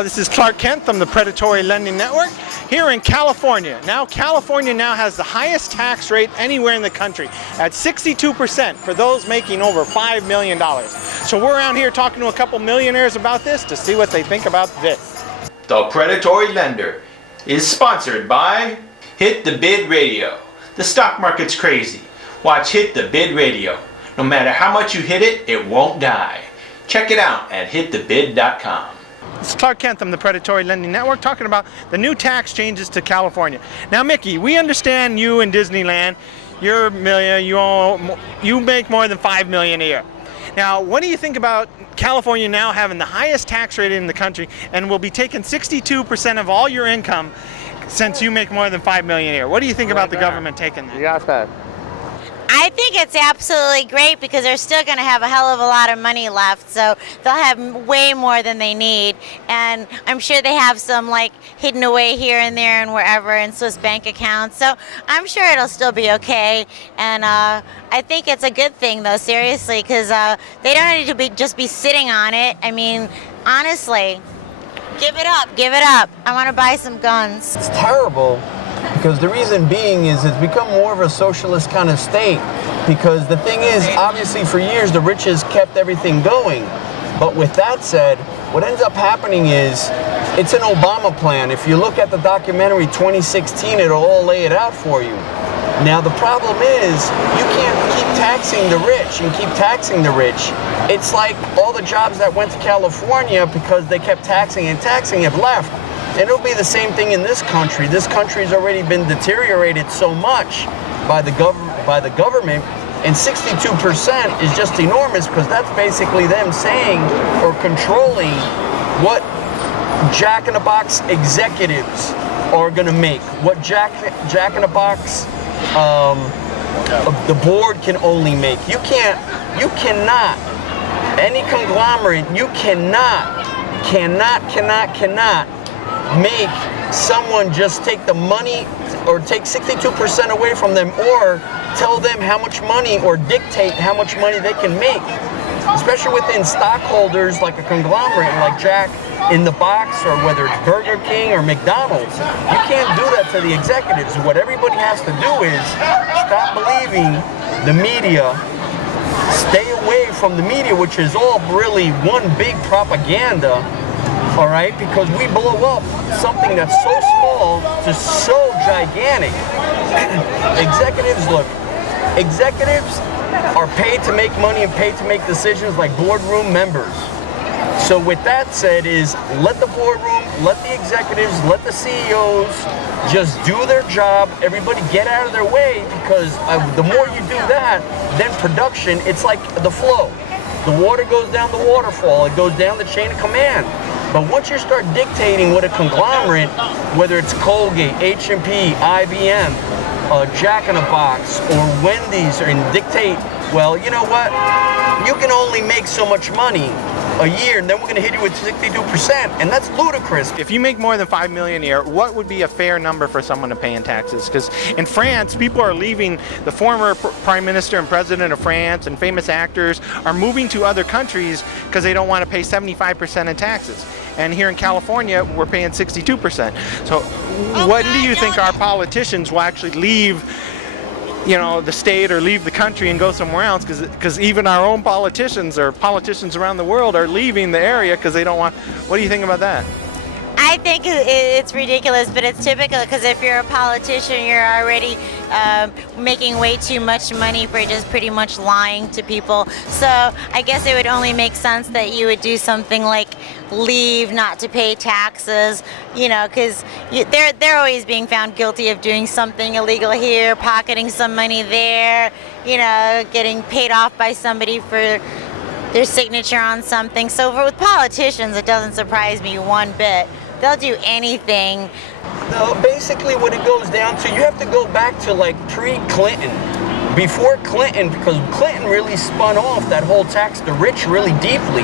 This is Clark Kent from the Predatory Lending Network here in California. Now, California now has the highest tax rate anywhere in the country at 62% for those making over $5 million. So we're around here talking to a couple millionaires about this to see what they think about this. The Predatory Lender is sponsored by Hit the Bid Radio. The stock market's crazy. Watch Hit the Bid Radio. No matter how much you hit it, it won't die. Check it out at hitthebid.com. This is Clark Kent from the Predatory Lending Network talking about the new tax changes to California. Now, Mickey, we understand you in Disneyland, you're a millionaire, you make more than $5 million a year. Now, what do you think about California now having the highest tax rate in the country and will be taking 62% of all your income since you make more than $5 million a year? What do you think about the government taking that? You got that. I think it's absolutely great because they're still going to have a hell of a lot of money left, so they'll have way more than they need, and I'm sure they have some like hidden away here and there and wherever in Swiss bank accounts, so I'm sure it'll still be okay, and I think it's a good thing though, seriously, because they don't need to just be sitting on it. I mean, honestly, give it up, give it up. I want to buy some guns. It's terrible. Because the reason being is it's become more of a socialist kind of state. Because the thing is, obviously for years the rich has kept everything going. But with that said, what ends up happening is it's an Obama plan. If you look at the documentary 2016, it'll all lay it out for you. Now the problem is you can't keep taxing the rich and keep taxing the rich. It's like all the jobs that went to California because they kept taxing and taxing have left. And it'll be the same thing in this country. This country's already been deteriorated so much by the government, and 62% is just enormous because that's basically them saying or controlling what Jack in the Box executives are going to make, what Jack in the Box the board can only make. You cannot, any conglomerate, you cannot make someone just take the money or take 62% away from them or tell them how much money or dictate how much money they can make, especially within stockholders like a conglomerate like Jack in the Box or whether it's Burger King or McDonald's. You can't do that to the executives. What everybody has to do is stop believing the media, stay away from the media, which is all really one big propaganda. All right, because we blow up something that's so small to so gigantic. Executives, look, executives are paid to make money and paid to make decisions like boardroom members. So with that said is let the boardroom, let the executives, let the CEOs just do their job. Everybody get out of their way because the more you do that, then production, it's like the flow. The water goes down the waterfall. It goes down the chain of command. But once you start dictating what a conglomerate, whether it's Colgate, H&P, IBM, Jack in the Box, or Wendy's, and dictate, well, you know what? You can only make so much money a year, and then we're going to hit you with 62%, and that's ludicrous. If you make more than $5 million a year, what would be a fair number for someone to pay in taxes? Because in France, people are leaving. The former prime minister and president of France and famous actors are moving to other countries because they don't want to pay 75% in taxes. And here in California, we're paying 62%. So when do you think our politicians will actually leave, you know, the state or leave the country and go somewhere else? Because even our own politicians or politicians around the world are leaving the area because they don't want. What do you think about that? I think it's ridiculous, but it's typical because if you're a politician, you're already making way too much money for just pretty much lying to people. So I guess it would only make sense that you would do something like leave, not to pay taxes, you know, because they're always being found guilty of doing something illegal here, pocketing some money there, you know, getting paid off by somebody for their signature on something. So with politicians, it doesn't surprise me one bit. They'll do anything. No, basically what it goes down to, you have to go back to like pre-Clinton. Before Clinton, because Clinton really spun off that whole tax the rich really deeply.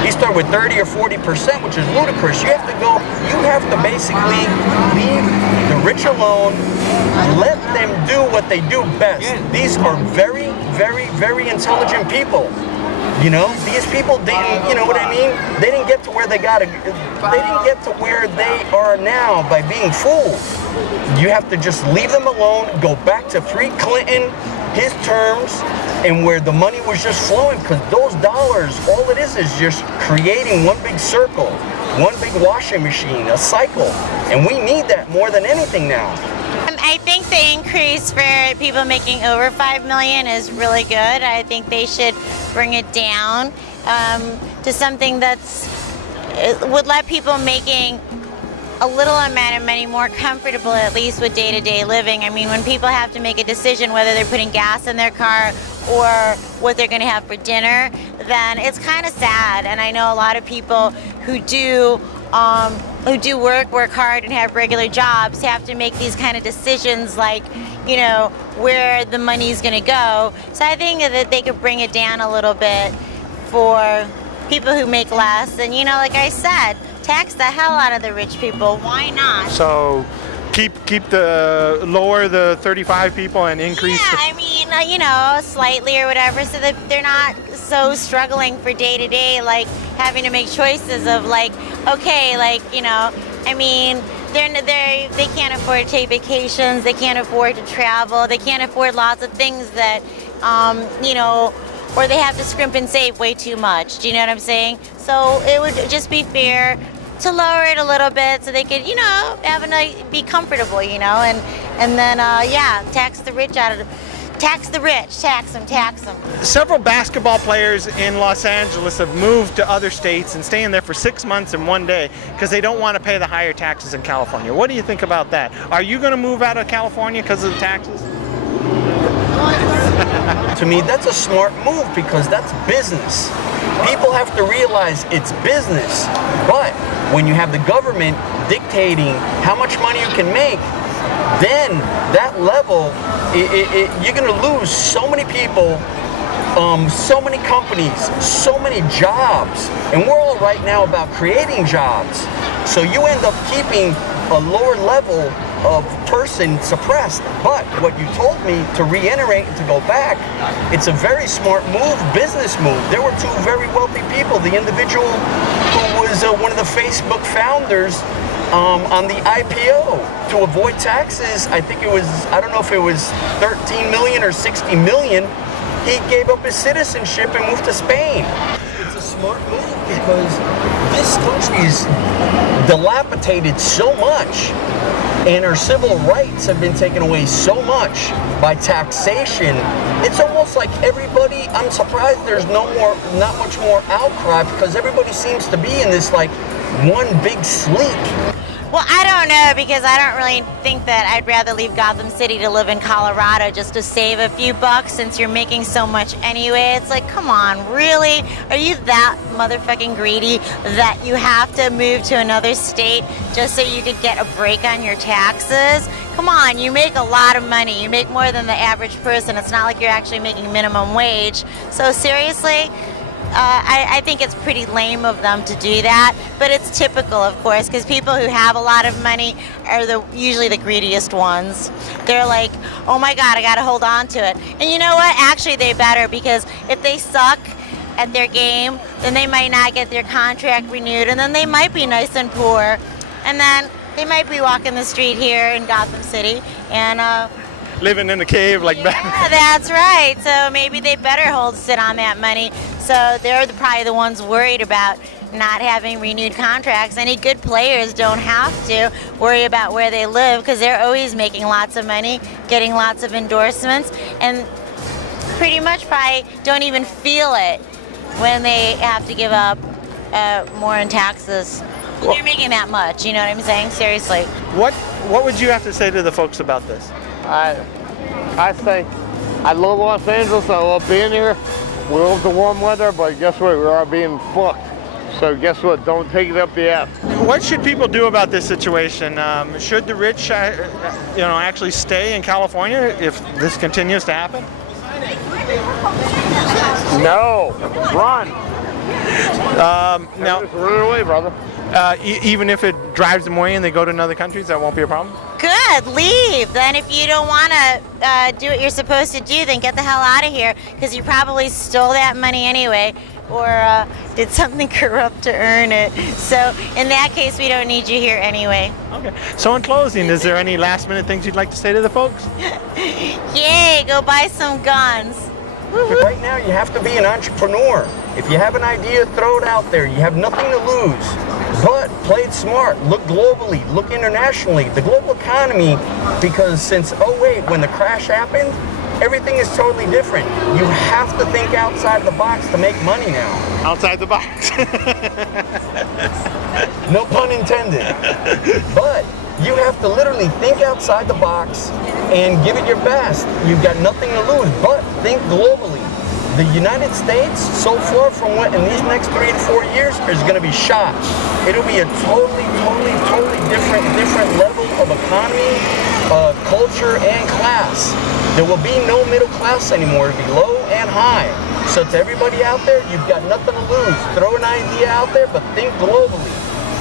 He started with 30 or 40%, which is ludicrous. You have to basically leave the rich alone, let them do what they do best. These are very, very, very intelligent people. You know, these people didn't, you know what I mean? They didn't get to where they didn't get to where they are now by being fooled. You have to just leave them alone, go back to pre-Clinton, his terms, and where the money was just flowing, because those dollars, all it is just creating one big circle, one big washing machine, a cycle. And we need that more than anything now. I think the increase for people making over $5 million is really good. I think they should bring it down to something would let people making a little amount of money more comfortable, at least with day-to-day living. I mean, when people have to make a decision whether they're putting gas in their car or what they're going to have for dinner, then it's kind of sad. And I know a lot of people who do work hard and have regular jobs have to make these kind of decisions, like, you know, where the money's going to go. So I think that they could bring it down a little bit for people who make less. And, you know, like I said, tax the hell out of the rich people. Why not? So lower the 35 people and increase. Yeah, I mean, you know, slightly or whatever, so that they're not so struggling for day to day, like having to make choices of like, okay, like, you know, I mean, they can't afford to take vacations, they can't afford to travel, they can't afford lots of things that, you know, or they have to scrimp and save way too much. Do you know what I'm saying? So it would just be fair to lower it a little bit so they could, you know, be comfortable, you know, and then yeah, tax the rich, tax them. Several basketball players in Los Angeles have moved to other states and staying there for 6 months and 1 day because they don't want to pay the higher taxes in California. What do you think about that? Are you going to move out of California because of the taxes? To me, that's a smart move because that's business. People have to realize it's business. But when you have the government dictating how much money you can make, then that level, you're going to lose so many people, so many companies, so many jobs. And we're all right now about creating jobs. So you end up keeping a lower level of person suppressed. But what you told me to reiterate and to go back, it's a very smart move, business move. There were two very wealthy people. The individual who was one of the Facebook founders on the IPO to avoid taxes, I think it was, I don't know if it was 13 million or 60 million, he gave up his citizenship and moved to Spain. It's a smart move because this country is dilapidated so much and our civil rights have been taken away so much by taxation. It's almost like everybody, I'm surprised there's not much more outcry because everybody seems to be in this like one big sleep. Well, I don't know, because I don't really think that I'd rather leave Gotham City to live in Colorado just to save a few bucks since you're making so much anyway. It's like, come on, really? Are you that motherfucking greedy that you have to move to another state just so you could get a break on your taxes? Come on, you make a lot of money. You make more than the average person. It's not like you're actually making minimum wage. So seriously, I think it's pretty lame of them to do that, but it's typical, of course, because people who have a lot of money are usually the greediest ones. They're like, oh my God, I got to hold on to it. And you know what? Actually, they better, because if they suck at their game, then they might not get their contract renewed, and then they might be nice and poor, and then they might be walking the street here in Gotham City and living in a cave like yeah, that. That's right. So maybe they better sit on that money. So they're probably the ones worried about not having renewed contracts. Any good players don't have to worry about where they live because they're always making lots of money, getting lots of endorsements, and pretty much probably don't even feel it when they have to give up more in taxes. They're making that much, you know what I'm saying? Seriously. What would you have to say to the folks about this? I say I love Los Angeles. I love being here. We love the warm weather, but guess what? We are being fucked. So guess what? Don't take it up the ass. What should people do about this situation? Should the rich, actually stay in California if this continues to happen? No, run. Now, just run away, brother. Even if it drives them away and they go to other countries, that won't be a problem? Good, leave. Then if you don't want to do what you're supposed to do, then get the hell out of here, because you probably stole that money anyway, or did something corrupt to earn it. So in that case, we don't need you here anyway. Okay. So in closing, is there any last minute things you'd like to say to the folks? Yay, go buy some guns. Right now, you have to be an entrepreneur. If you have an idea, throw it out there. You have nothing to lose. But play it smart. Look globally. Look internationally. The global economy, because since 2008, when the crash happened, everything is totally different. You have to think outside the box to make money now. Outside the box. No pun intended. But you have to literally think outside the box and give it your best. You've got nothing to lose, but think globally. The United States, so far from what in these next 3 to 4 years, is going to be shot. It'll be a totally different level of economy, culture, and class. There will be no middle class anymore. It'll be low and high. So to everybody out there, you've got nothing to lose. Throw an idea out there, but think globally.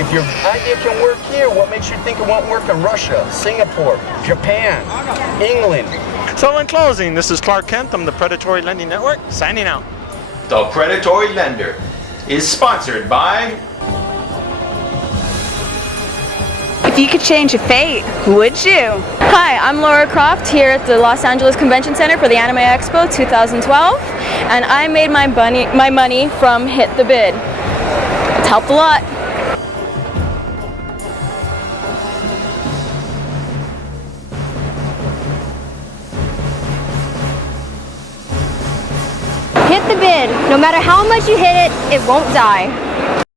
If your idea can work here, what makes you think it won't work in Russia, Singapore, Japan, England? So in closing, this is Clark Kent from the Predatory Lending Network, signing out. The Predatory Lender is sponsored by... If you could change your fate, would you? Hi, I'm Laura Croft here at the Los Angeles Convention Center for the Anime Expo 2012, and I made my money from Hit the Bid. It's helped a lot. Hit the bid. No matter how much you hit it, it won't die.